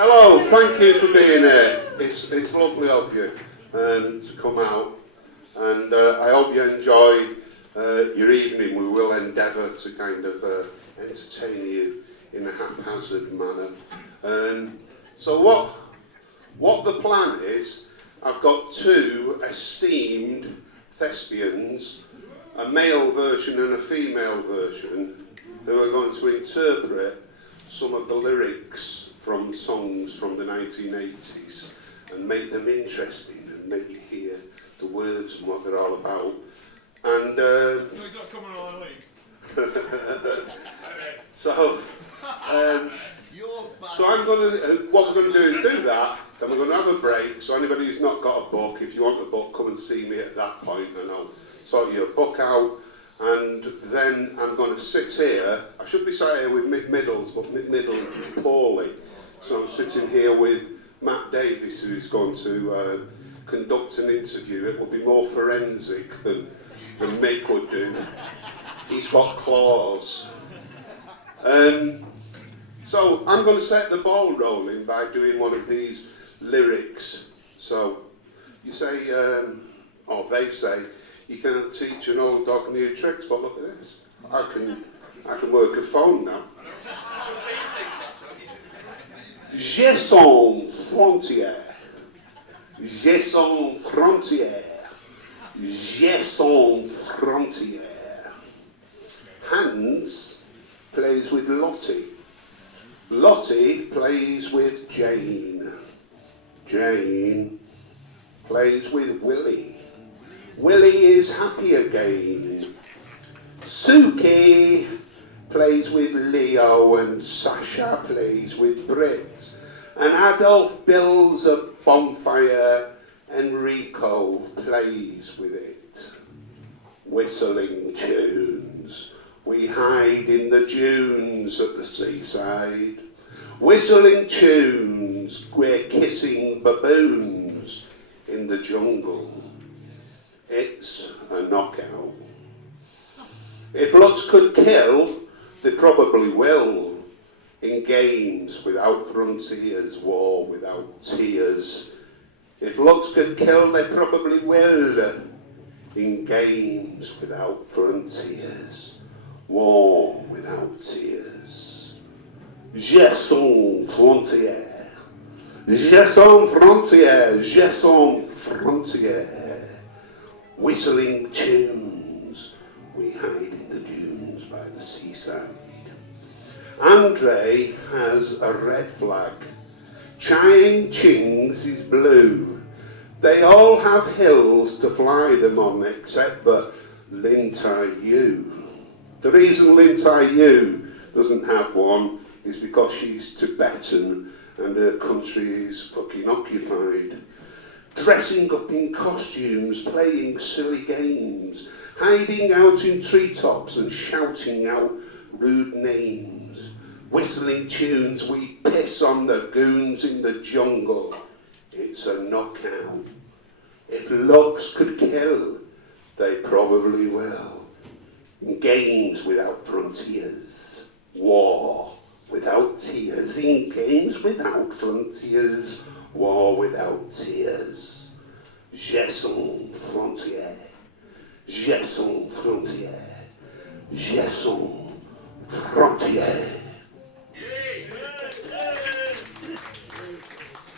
Hello, thank you for being here. It's lovely of you to come out, and I hope you enjoy your evening. We will endeavour to kind of entertain you in a haphazard manner. So what the plan is, I've got two esteemed thespians, a male version and a female version, who are going to interpret some of the lyrics from songs from the 1980s and make them interesting and make you hear the words and what they're all about. And so he's not coming on leave. so I'm going to, what we're going to do is do that, then we're going to have a break. So anybody who's not got a book, if you want a book, come and see me at that point and I'll sort your book out. And then I'm going to sit here. I should be sat here with Mick Middles, but Mick Middles is poorly. So I'm sitting here with Matt Davis, who's going to conduct an interview. It will be more forensic than Mick would do. He's got claws. So I'm going to set the ball rolling by doing one of these lyrics. So you say, or they say, you can't teach an old dog new tricks, but look at this. I can work a phone now. J'ai son frontière. J'ai son frontière. J'ai son frontière. Hans plays with Lottie. Lottie plays with Jane. Jane plays with Willie. Willie is happy again. Suki plays with Leo and Sasha plays with Brit. And Adolf builds a bonfire. Enrico plays with it. Whistling tunes. We hide in the dunes at the seaside. Whistling tunes. We're kissing baboons in the jungle. It's a knockout. If looks could kill, they probably will. In games without frontiers, war without tears. If looks could kill, they probably will. In games without frontiers, war without tears. J'ai son frontière. J'ai son frontière. J'ai son frontière. Whistling tunes, we hide in the dunes by the seaside. Andre has a red flag. Chang Ching's is blue. They all have hills to fly them on except for Lin Tai Yu. The reason Lin Tai Yu doesn't have one is because she's Tibetan and her country is fucking occupied. Dressing up in costumes, playing silly games, hiding out in treetops and shouting out rude names. Whistling tunes, we piss on the goons in the jungle. It's a knockout. If looks could kill, they probably will. In games without frontiers, war without tears. In games without frontiers, war without tears. J'ai son frontière. J'ai son frontière. J'ai son frontière.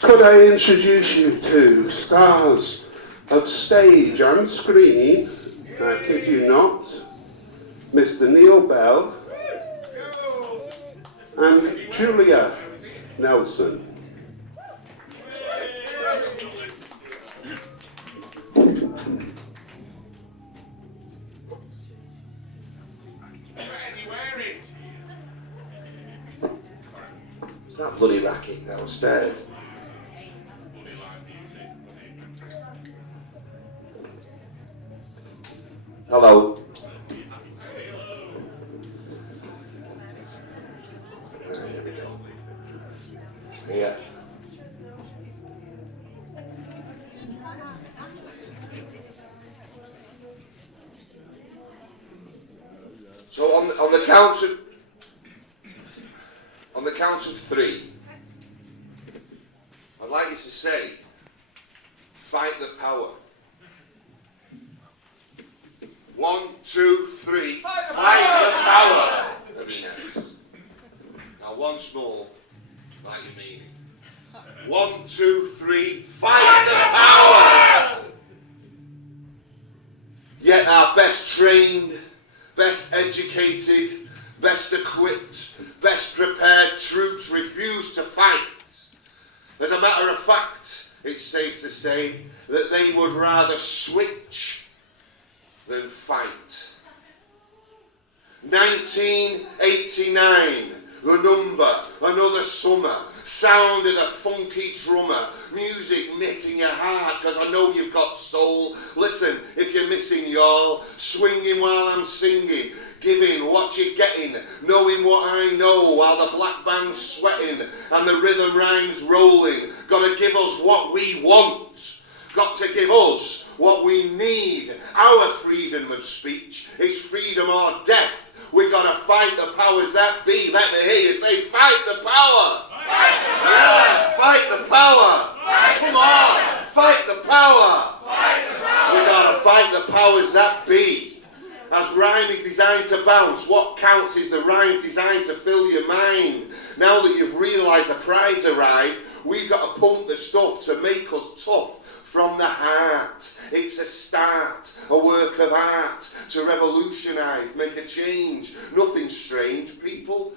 Could I introduce you to stars of stage and screen? I kid you not. Mr. Neil Bell and Julia Nelson. It's that bloody racket downstairs. Hello. Here we go. Yeah. So on the count of three, I'd like you to say, fight the power. 1, 2, 3, fight the power. Very nice. Now once more, like you mean it. 1, 2, 3, fight the power. Yet our best trained, best educated, best equipped, best prepared troops refuse to fight. As a matter of fact, it's safe to say that they would rather switch than fight. 1989, the number, another summer, sound of the funky drummer, music knitting your heart, because I know you've got soul. Listen, if you're missing y'all, swinging while I'm singing, giving what you're getting, knowing what I know, while the black band's sweating and the rhythm rhymes rolling. Gotta give us what we want. Got to give us what we need. Our freedom of speech is freedom or death. We gotta fight the powers that be. Let me hear you say, fight the power. Fight the power. Yeah, fight the power. Come on, fight the power. Fight the power. We gotta fight the powers that be. As rhyme is designed to bounce, what counts is the rhyme designed to fill your mind. Now that you've realised the pride's arrived, we've got to pump the stuff to make us tough. From the heart, it's a start, a work of art, to revolutionise, make a change. Nothing strange, people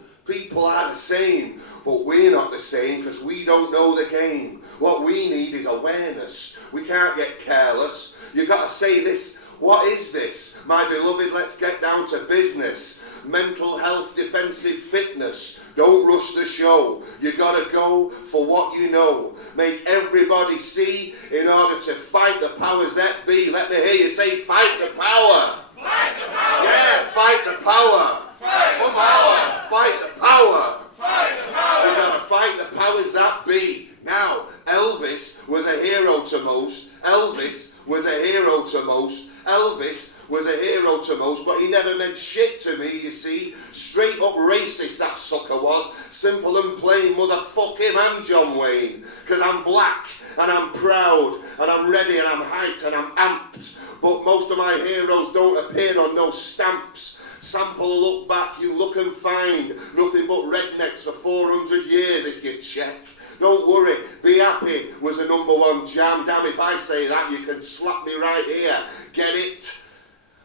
are the same, but we're not the same because we don't know the game. What we need is awareness. We can't get careless. You've got to say this. What is this? My beloved, let's get down to business. Mental health, defensive fitness. Don't rush the show. You gotta go for what you know. Make everybody see in order to fight the powers that be. Let me hear you say, fight the power. Fight the power. Yeah, fight the power. Fight the power. Fight the power. Fight the power. We gotta fight the powers that be. Now, Elvis was a hero to most. Elvis was a hero to most. Elvis was a hero to most, but he never meant shit to me, you see. Straight up racist, that sucker was. Simple and plain, motherfuck him and John Wayne. Because I'm black, and I'm proud, and I'm ready, and I'm hyped, and I'm amped. But most of my heroes don't appear on no stamps. Sample a look back, you look and find nothing but rednecks for 400 years if you check. Don't worry, Be Happy was the #1 jam. Damn, if I say that, you can slap me right here. Get it?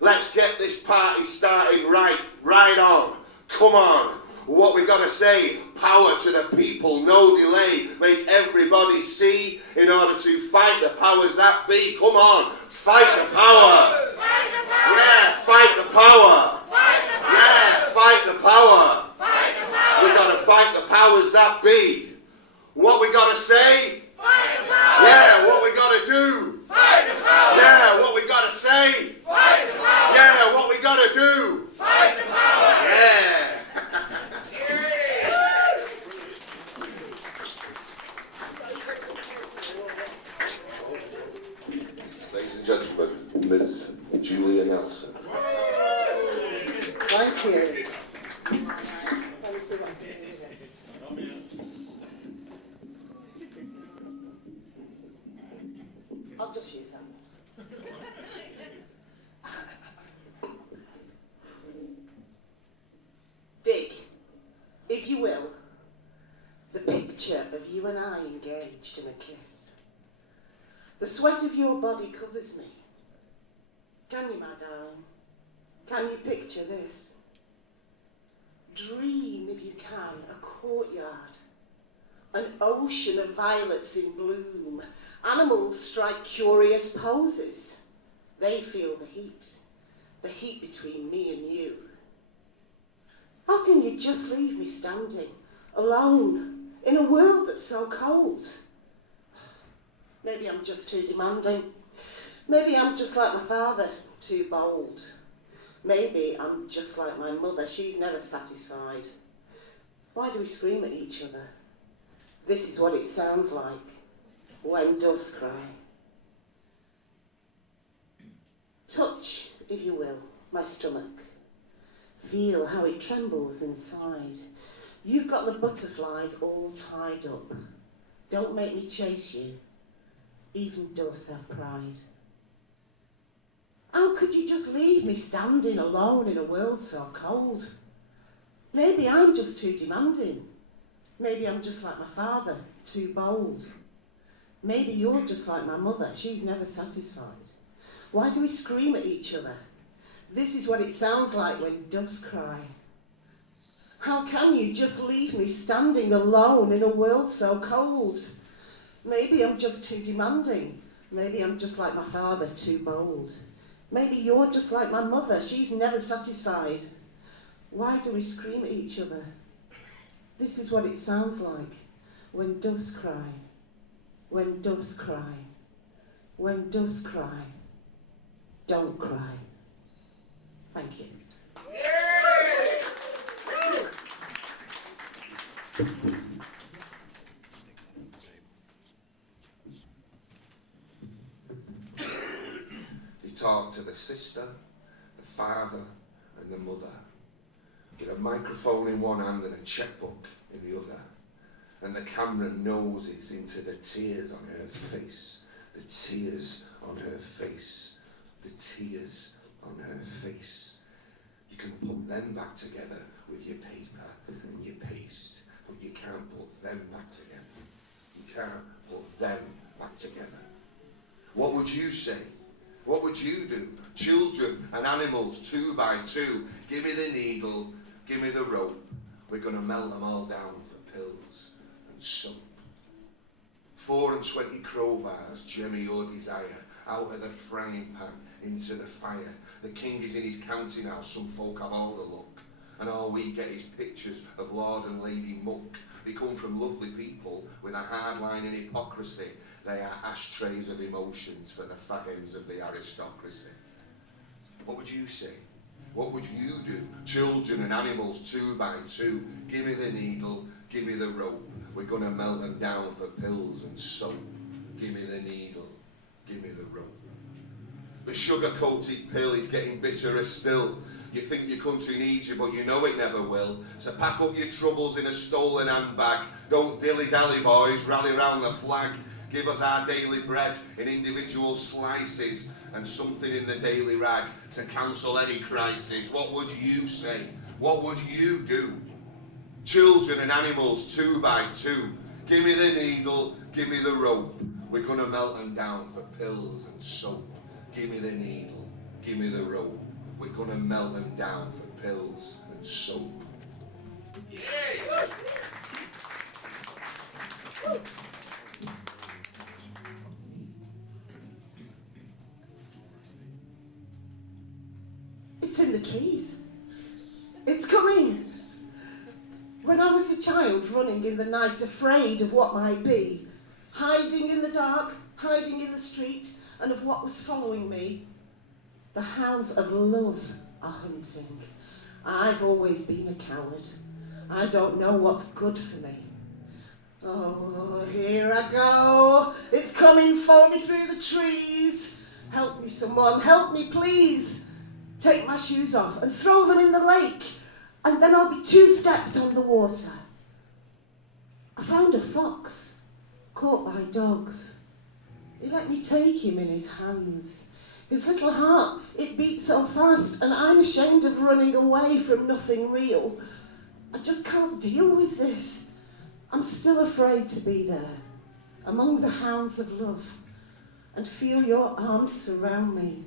Let's get this party started right on. Come on. What we gotta say, power to the people, no delay. Make everybody see in order to fight the powers that be. Come on, fight the power. Fight the power. Yeah, fight the power. Fight the power. Yeah, fight the power. Fight the power. We gotta fight the powers that be. What we gotta say? Fight the power. Yeah, what we gotta do? Fight the power. Yeah, what we gotta say? Fight the power. Yeah, what we gotta do? Fight the power. Yeah. Ladies and gentlemen, Ms. Julia Nelson. Thank you. I'll just use that. Dig, if you will, the picture of you and I engaged in a kiss. The sweat of your body covers me. Can you, my darling? Can you picture this? Dream, if you can, a courtyard, an ocean of violets in bloom. Animals strike curious poses. They feel the heat between me and you. How can you just leave me standing, alone, in a world that's so cold? Maybe I'm just too demanding. Maybe I'm just like my father, too bold. Maybe I'm just like my mother, she's never satisfied. Why do we scream at each other? This is what it sounds like when doves cry. Touch, if you will, my stomach. Feel how it trembles inside. You've got the butterflies all tied up. Don't make me chase you. Even doves have pride. How could you just leave me standing alone in a world so cold? Maybe I'm just too demanding. Maybe I'm just like my father, too bold. Maybe you're just like my mother, she's never satisfied. Why do we scream at each other? This is what it sounds like when doves cry. How can you just leave me standing alone in a world so cold? Maybe I'm just too demanding. Maybe I'm just like my father, too bold. Maybe you're just like my mother, she's never satisfied. Why do we scream at each other? This is what it sounds like when doves cry. When doves cry. When doves cry. Don't cry. Thank you. They talk to the sister, the father, and the mother, with a microphone in one hand and a checkbook in the other. And the camera noses into the tears on her face, the tears on her face, the tears on her face. You can put them back together with your paper and your paste, but you can't put them back together. You can't put them back together. What would you say? What would you do? Children and animals, 2 by 2. Give me the needle, give me the rope. We're going to melt them all down for pills and soap. 4 and 20 crowbars, Jemmy, your desire, out of the frying pan into the fire. The king is in his counting house, some folk have all the luck, and all we get is pictures of Lord and Lady Muck. They come from lovely people with a hard line in hypocrisy. They are ashtrays of emotions for the fag ends of the aristocracy. What would you say? What would you do? Children and animals, 2 by 2. Give me the needle, give me the rope. We're going to melt them down for pills and soap. Give me the needle, give me the rope. The sugar-coated pill is getting bitterer still. You think your country needs you, but you know it never will. So pack up your troubles in a stolen handbag. Don't dilly-dally, boys, rally round the flag. Give us our daily bread in individual slices and something in the daily rag to cancel any crisis. What would you say? What would you do? Children and animals, 2 by 2. Give me the needle, give me the rope. We're going to melt them down for pills and soap. Give me the needle, give me the rope. We're going to melt them down for pills and soap. Yeah. It's in the trees. It's coming. When I was a child running in the night, afraid of what might be, hiding in the dark, hiding in the street, and of what was following me, the hounds of love are hunting. I've always been a coward. I don't know what's good for me. Oh, here I go. It's coming for me through the trees. Help me, someone. Help me, please. Take my shoes off and throw them in the lake, and then I'll be 2 steps on the water. I found a fox, caught by dogs. He let me take him in his hands. His little heart, it beat so fast, and I'm ashamed of running away from nothing real. I just can't deal with this. I'm still afraid to be there, among the hounds of love, and feel your arms surround me.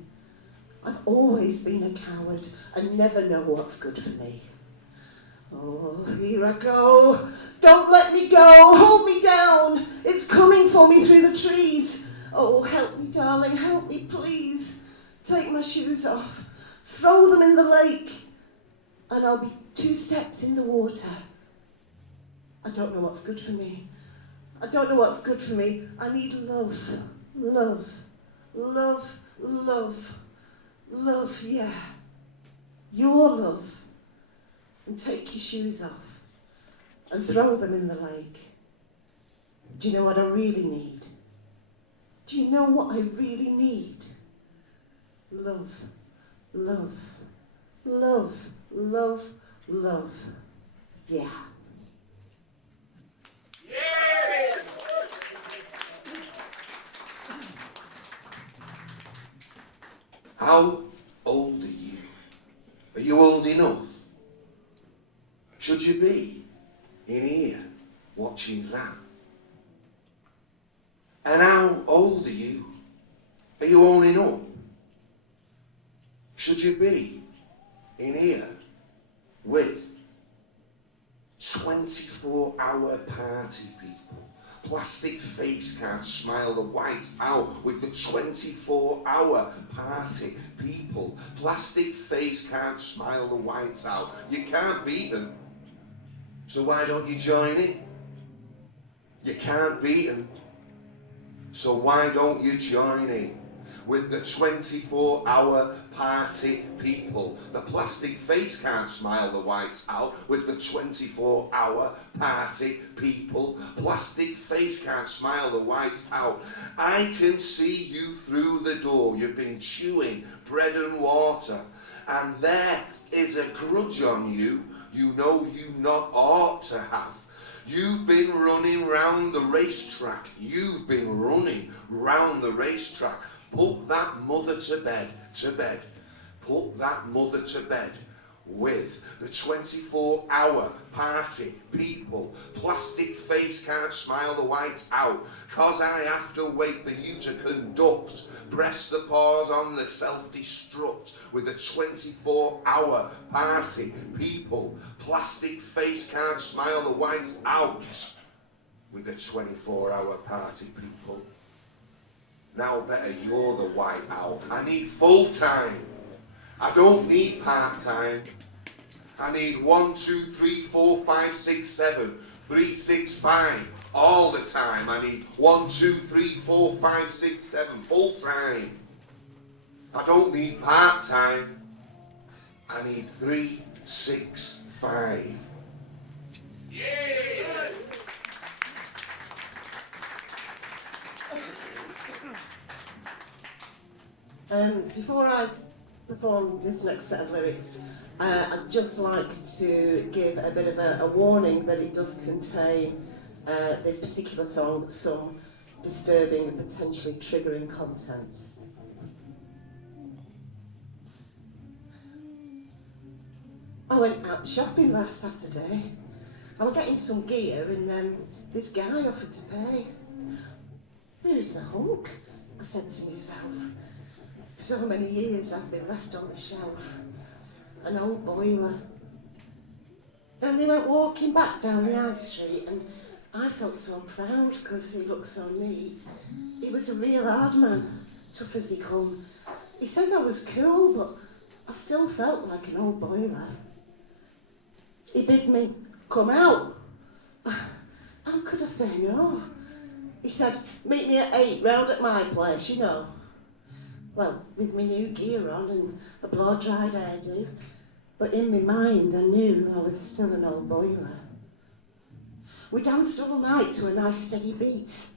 I've always been a coward and never know what's good for me. Oh, here I go. Don't let me go. Hold me down. It's coming for me through the trees. Oh, help me, darling. Help me, please. Take my shoes off. Throw them in the lake. And I'll be 2 steps in the water. I don't know what's good for me. I don't know what's good for me. I need love. Love. Love. Love. Love, yeah. Your love. And take your shoes off and throw them in the lake. Do you know what I really need? Do you know what I really need? Love, love, love, love, love. Yeah. Yeah! How old are you? Are you old enough? Should you be in here watching that? And how old are you? Are you owning up? Should you be in here with 24-hour party people? Plastic face can't smile the whites out with the 24-hour party people. Plastic face can't smile the whites out. You can't beat them. So why don't you join in? You can't beat them. So why don't you join in with the 24-hour party people? The plastic face can't smile the whites out with the 24-hour party people. Plastic face can't smile the whites out. I can see you through the door. You've been chewing bread and water, and there is a grudge on you you know you not ought to have. You've been running round the racetrack. You've been running round the racetrack. Put that mother to bed, Put that mother to bed with the 24-hour party people. Plastic face can't smile the whites out, 'cause I have to wait for you to conduct. Press the pause on the self-destruct with the 24-hour party people. Plastic face can't smile the whites out with the 24-hour party people. Now better you're the white out. I need full time. I don't need part time. I need 1, 2, 3, 4, 5, 6, 7, 3, 6, 5. All the time. I need 1, 2, 3, 4, 5, 6, 7. Full time. I don't need part time. I need 3, 6, 5. Yeah. Before I perform this next set of lyrics, I'd just like to give a bit of a warning that it does contain this particular song some disturbing and potentially triggering content. I went out shopping last Saturday. I was getting some gear and this guy offered to pay. Who's the hunk? I said to myself. For so many years I've been left on the shelf. An old boiler. Then we went walking back down the high street and I felt so proud because he looked so neat. He was a real hard man, tough as he come. He said I was cool, but I still felt like an old boiler. He bid me come out. How could I say no? He said, meet me at 8 round at my place, you know. Well, with my new gear on and a blow-dried hairdo, but in my mind I knew I was still an old boiler. We danced all night to a nice steady beat,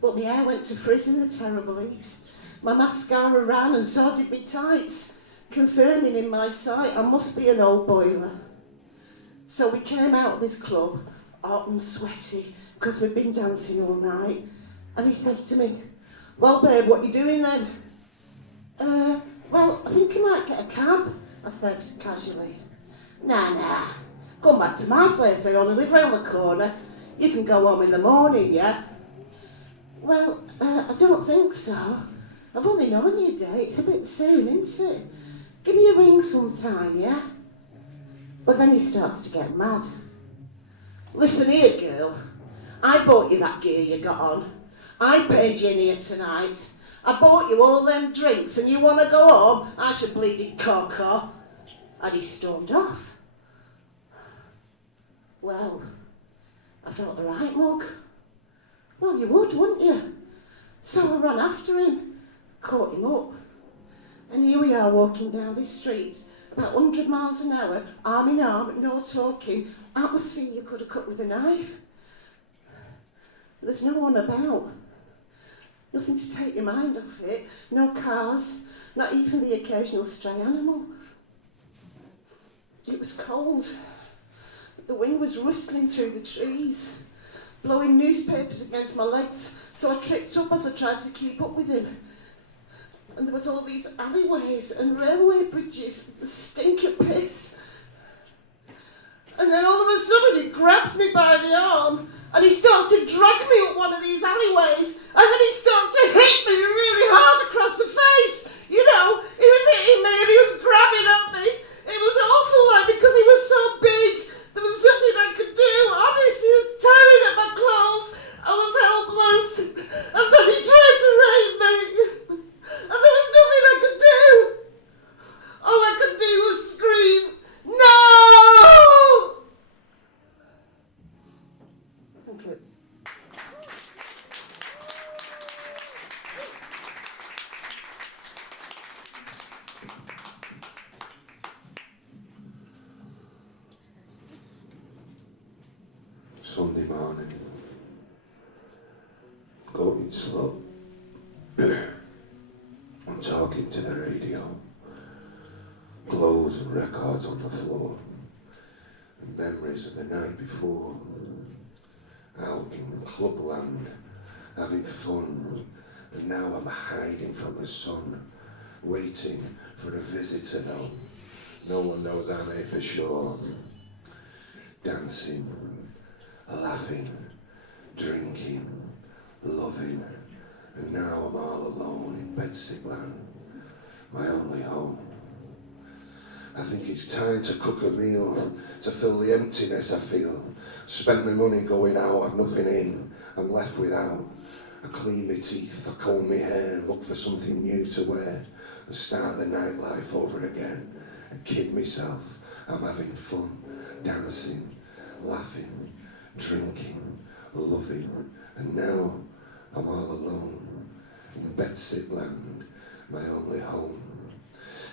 but my hair went to frizz in the terrible heat. My mascara ran and so did me tights, confirming in my sight I must be an old boiler. So we came out of this club, hot and sweaty, because we'd been dancing all night, and he says to me, well babe, what you doing then? Well, I think I might get a cab, I said casually. Nah, come back to my place, I only live round the corner. You can go home in the morning, yeah? Well, I don't think so. I've only known you a day, it's a bit soon, isn't it? Give me a ring sometime, yeah? But then he starts to get mad. Listen here, girl. I bought you that gear you got on. I paid you in here tonight. I bought you all them drinks and you want to go home? I should bleeding cocoa. And he stormed off. Well, I felt alright, Mug. Well, you would, wouldn't you? So I ran after him, caught him up. And here we are walking down this street, about 100 miles an hour, arm in arm, no talking, atmosphere you could have cut with a knife. There's no one about. Nothing to take your mind off it. No cars, not even the occasional stray animal. It was cold. The wind was whistling through the trees, blowing newspapers against my legs, so I tripped up as I tried to keep up with him. And there was all these alleyways and railway bridges, the stink of piss. And then all of a sudden he grabs me by the arm and he starts to drag me up one of these alleyways, and then he starts to hit me really hard across the face. You know, he was hitting me and he was grabbing at me. It was awful, like, because he was so big. There was nothing I could do. Obviously, he was tearing at my clothes. I was helpless. And then he tried to rape me. And there was nothing I could do. All I could do was scream, "No!" Thank you. Sunday morning, going slow. I'm talking to the radio. Clothes and records on the floor. And memories of the night before. Out in clubland, having fun. And now I'm hiding from the sun, waiting for a visitor though. No one knows I'm here for sure. Dancing, laughing, drinking, loving, and now I'm all alone in Bedsigland, my only home. I think it's time to cook a meal to fill the emptiness I feel. Spent my money going out, I've nothing in, I'm left without. I clean my teeth, I comb my hair, look for something new to wear, and start the nightlife over again, and kid myself. I'm having fun, dancing, laughing, drinking, loving, and now I'm all alone in Bedsigland, my only home.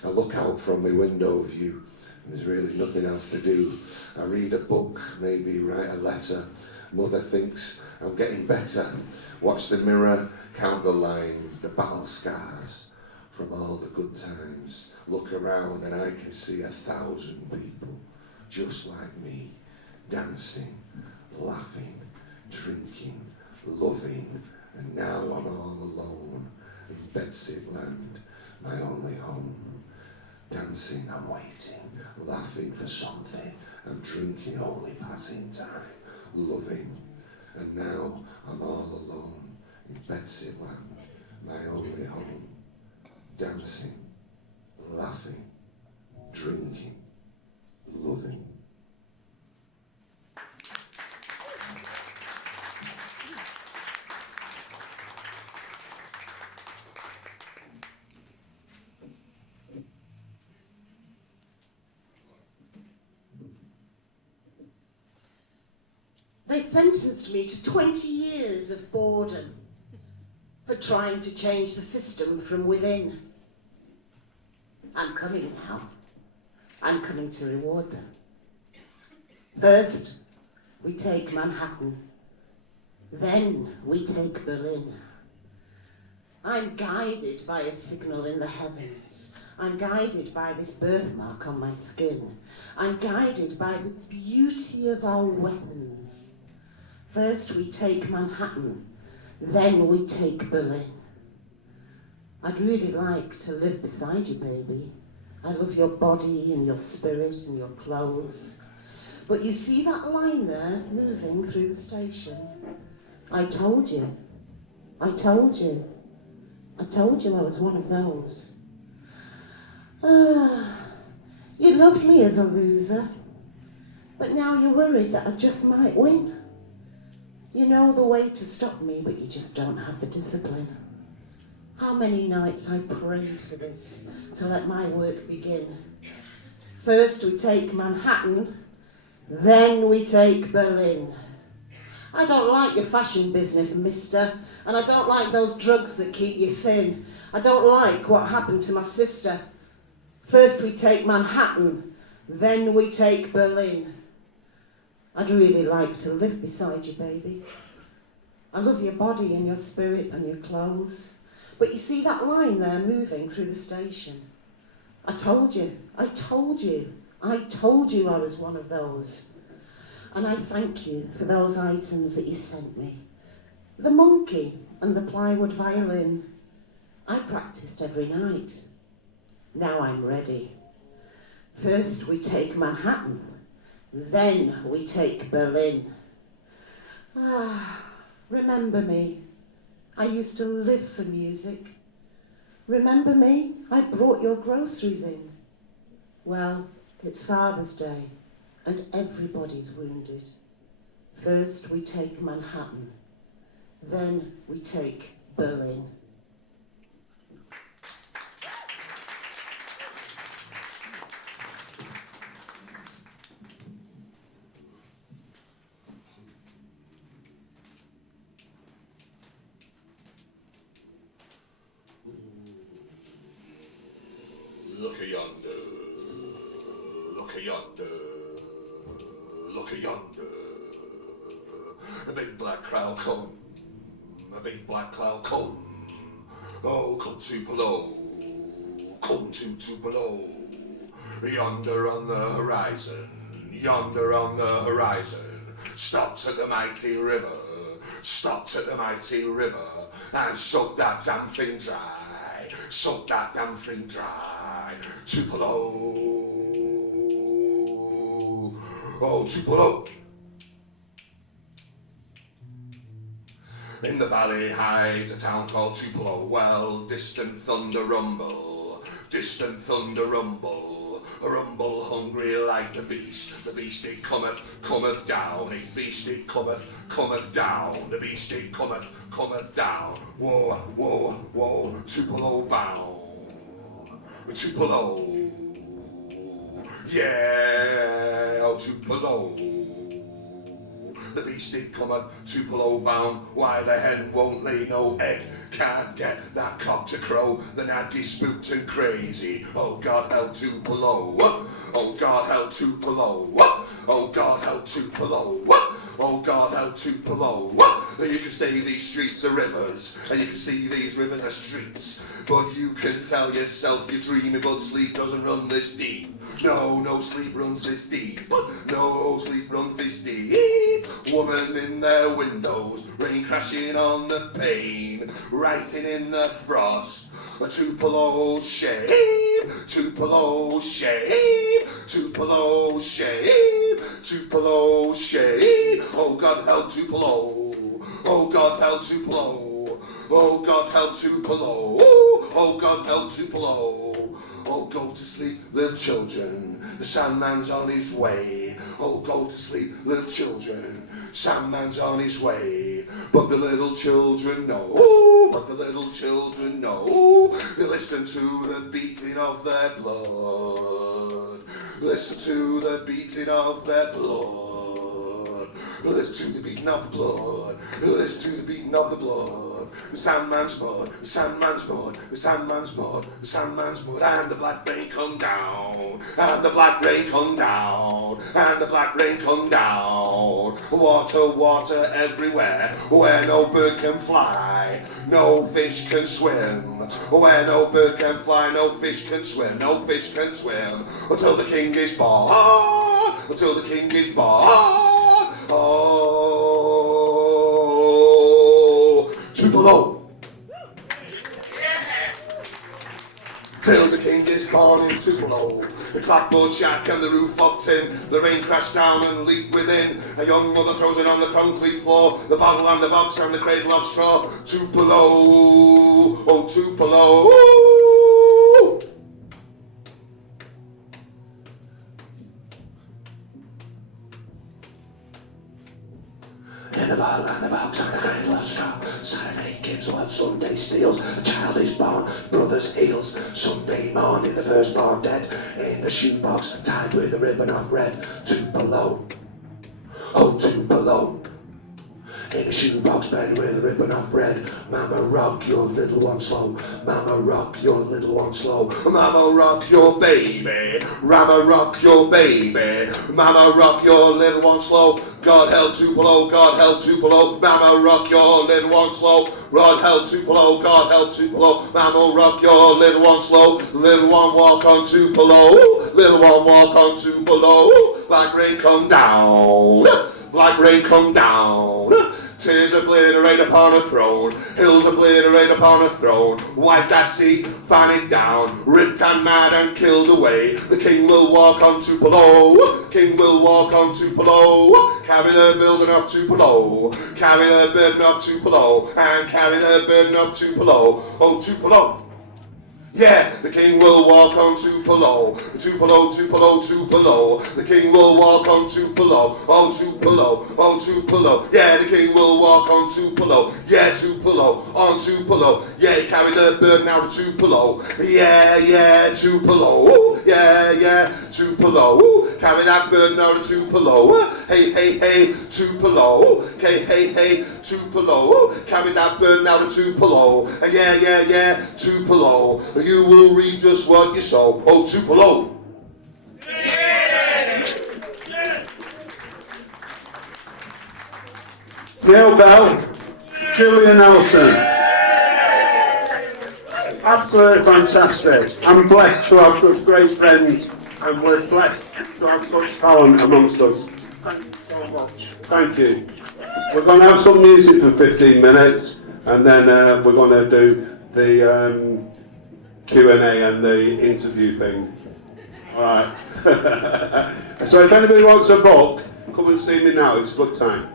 I look out from my window view, and there's really nothing else to do. I read a book, maybe write a letter. Mother thinks I'm getting better. Watch the mirror, count the lines, the battle scars from all the good times. Look around and I can see 1,000 people just like me, dancing, laughing, drinking, loving, and now I'm all alone in Bedsigland, my only home. Dancing, I'm waiting, laughing for something, I'm drinking, only passing time, loving, and now I'm all alone in Bedsigland, my only home. Dancing, laughing, drinking, loving. They sentenced me to 20 years of boredom for trying to change the system from within. I'm coming now. I'm coming to reward them. First, we take Manhattan. Then we take Berlin. I'm guided by a signal in the heavens. I'm guided by this birthmark on my skin. I'm guided by the beauty of our weapons. First we take Manhattan, then we take Berlin. I'd really like to live beside you, baby. I love your body and your spirit and your clothes. But you see that line there moving through the station? I told you. I told you. I told you I was one of those. You loved me as a loser, but now you're worried that I just might win. You know the way to stop me, but you just don't have the discipline. How many nights I prayed for this, to let my work begin. First we take Manhattan, then we take Berlin. I don't like your fashion business, mister, and I don't like those drugs that keep you thin. I don't like what happened to my sister. First we take Manhattan, then we take Berlin. I'd really like to live beside you, baby. I love your body and your spirit and your clothes. But you see that line there moving through the station? I told you, I told you, I told you I was one of those. And I thank you for those items that you sent me. The monkey and the plywood violin. I practiced every night. Now I'm ready. First we take Manhattan, then we take Berlin. Ah, remember me? I used to live for music. Remember me? I brought your groceries in. Well, it's Father's Day, and everybody's wounded. First we take Manhattan, then we take Berlin. Look a yonder, look a yonder, look a yonder. A big black cloud come, a big black cloud come. Oh, come Tupelo, come to Tupelo. Yonder on the horizon, yonder on the horizon. Stop to the mighty river, stop to the mighty river, and soak that damn thing dry, soak that damn thing dry. Tupelo, oh Tupelo. In the valley hides a town called Tupelo. Well, distant thunder rumble, distant thunder rumble. A rumble hungry like the beast it cometh down. A beast it cometh down. The beast it cometh down. Whoa, whoa, whoa, Tupelo bound. Tupelo, yeah, oh Tupelo. The beast it cometh, Tupelo bound. Why the hen won't lay no egg? Can't get that cock to crow. The nag is spooked and crazy. Oh God, help Tupelo. Oh God, help Tupelo. Oh God, help Tupelo. Oh God, help Tupelo. You can stay these streets are rivers, and you can see these rivers are streets. But you can tell yourself you're dreaming, but sleep doesn't run this deep. No, no sleep runs this deep. No sleep runs this deep. Woman in their windows, rain crashing on the pane, writing in the frost. A Tupelo shame, Tupelo shame, Tupelo shame, Tupelo shame. Oh God, help Tupelo. Oh God, help Tupelo. Oh God, help Tupelo. Oh God, help Tupelo. Oh, go to sleep, little children. The Sandman's on his way. Oh, go to sleep, little children. Sandman's on his way. But the little children know. But the little children know. They listen to the beating of their blood. Listen to the beating of their blood. Listen to the beating of the blood. Listen to the beating of the blood. The Sandman's blood, the Sandman's blood, the Sandman's blood, the Sandman's blood, and the black rain come down, and the black rain come down, and the black rain come down. Water, water everywhere, where no bird can fly, no fish can swim. Where no bird can fly, no fish can swim, no fish can swim. Until the king is born, until the king is born. Oh, Tupelo. Till the king is born in Tupelo. The clapboard shack and the roof of tin. The rain crashed down and leaked within. A young mother throws it on the concrete floor. The bottle and the box and the cradle of straw. Tupelo, oh Tupelo. In a bottle and a box and a cradle of straw. Saturday gives what Sunday steals. A child is born, brother's heels. Sunday morning, the firstborn dead. In a shoebox, tied with a ribbon of red. Tupelo, oh Tupelo. In a shoebox, tied with a ribbon of red. Mama, rock your little one slow. Mama, rock your little one slow. Mama, rock your baby. Mama, rock your baby. Mama, rock your little one slow. God help Tupelo, God help Tupelo. Mama, rock your little one slow. God help Tupelo, God help Tupelo. Mama, rock your little one slow. Little one walk on Tupelo. Little one walk on Tupelo. Black rain come down. Black rain come down. Tears obliterate upon a throne, hills obliterate upon a throne. Wipe that sea, fan it down, ripped and mad and killed away. The king will walk on Tupelo, king will walk on Tupelo. Carry the building of Tupelo, carry the burden of Tupelo, and carry the burden of Tupelo. Oh, Tupelo. Yeah, the king will walk on Tupelo, Tupelo, Tupelo, Tupelo. The king will walk on Tupelo, oh Tupelo, oh Tupelo. Yeah, the king will walk on Tupelo, yeah Tupelo, on Tupelo. Yeah, carry the burden out of Tupelo. Yeah, yeah, Tupelo. Ooh, yeah, Tupelo. Ooh, carry that burden out of Tupelo. Hey, Tupelo. Hey, Tupelo. Carry that burden out of Tupelo. Yeah, Tupelo. You will read just what you sow. Oh, Tupelo. Neil Bell, Julian Nelson. Absolutely fantastic. I'm blessed to have such great friends, and we're blessed to have such talent amongst us. Thank you so much. Thank you. We're going to have some music for 15 minutes, and then we're going to do the Q&A and the interview thing. Alright. So if anybody wants a book, come and see me now, it's a good time.